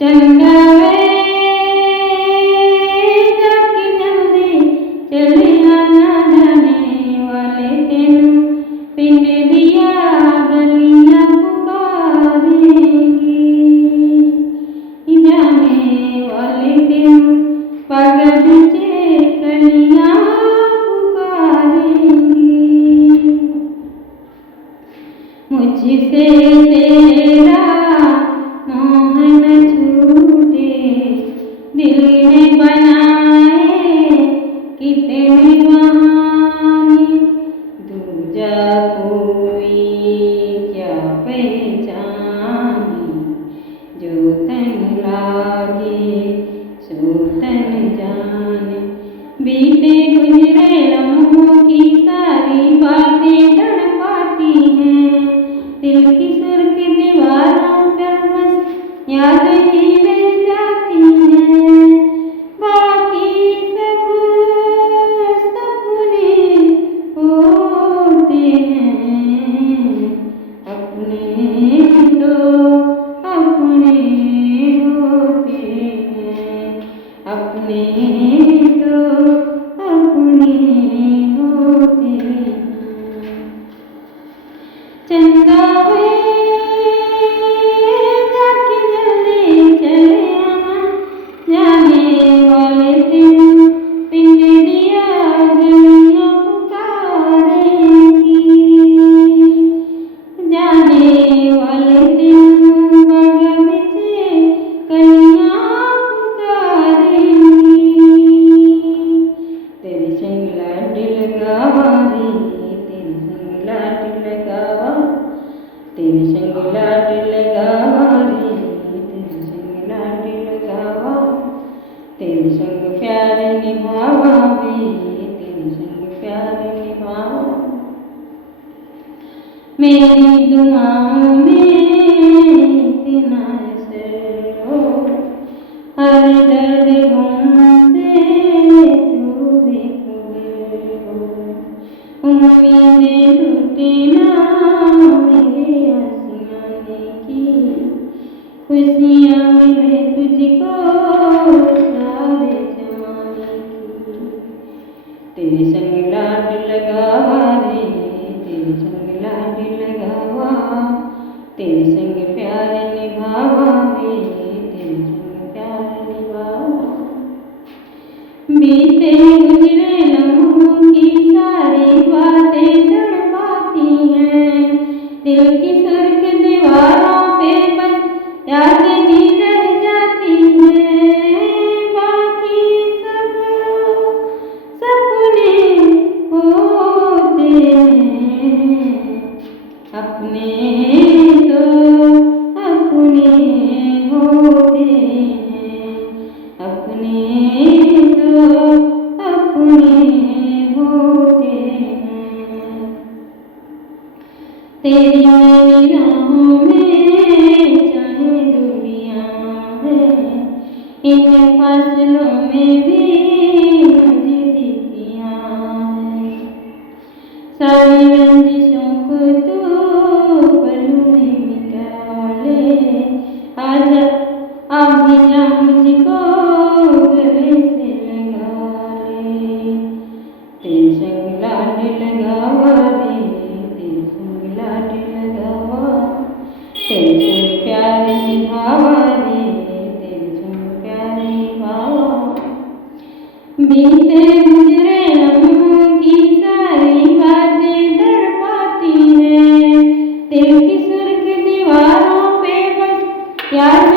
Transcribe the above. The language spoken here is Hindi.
चंदा वे जाके जल्दी चले आना, जाने वाले तेनू पिंड दिया गलियां पुकारेंगी, जाने वाले तेनू पग बिचे कलियां पुकारेंगी। मुझसे तेरा मोह न छूटे, दिल ने बनाए कितने बहाने, दूजा कोई क्या पहचाने, जो तन लागे सो तन जाने। बीते गुजरे लम्हों की सारी बातें तड़पाती हैं, दिल की सुर्ख दीवारों पर बस याद ही रह जाती हैं। बाकी सब सपने होते हैं, अपने तो अपने होते हैं, अपने तो अपने होते हैं। चंदा वे जाके जल्दी चले आना, जाने वाले तेनू पिंड दिया गलियां पुकारेंगी, जाने वाले तेनू पग बिचे कलियां पुकारेंगी। तेरे संग लाड लगावा रे, तेरे संग लाड लगावा, तेरे संग लाड लगावा रे, तेरे संग लाड लगावा, तेरे संग प्यार निभावा वे, तेरे संग प्यार निभावा। मेरी दुआओं में इतना असर हो, हर दर्द गम से तू बेखबर हो। उम्मीदें टूटे ना मेरे आशियाने की, खुशियाँ मिले तुझको सारे जमाने की। तेरे संग लाड लगावा रे, तेरे संग लाड लगावा, तेरे संग प्यार निभावा रे, तेरे संग प्यार निभावा। बीते गुजरे लम्हों की सारी बातें तड़पाती हैं, दिल की सुर्ख दीवारों पे बस याद ही रह जाती हैं। बाकी सब सपने होते हैं, अपने तो अपने होते हैं, अपने तो अपने होते हैं। तेरी मेरी राहों में चाहे दूरियां हैं, इन फासलों में भी नजदीकियां हैं। सारी रंजिशों को तू पलों में मिटा ले, आजा अभी जा मुझको गले से लगा ले। तेरे संग लाड लगावा रे, तेरे संग लाड लगावा, तेरे संग प्यार निभावा रे, तेरे संग प्यार निभावा। बीते गुजरे लम्हों की सारी बातें तड़पाती हैं, दिल की सुर्ख दीवारों पे बस याद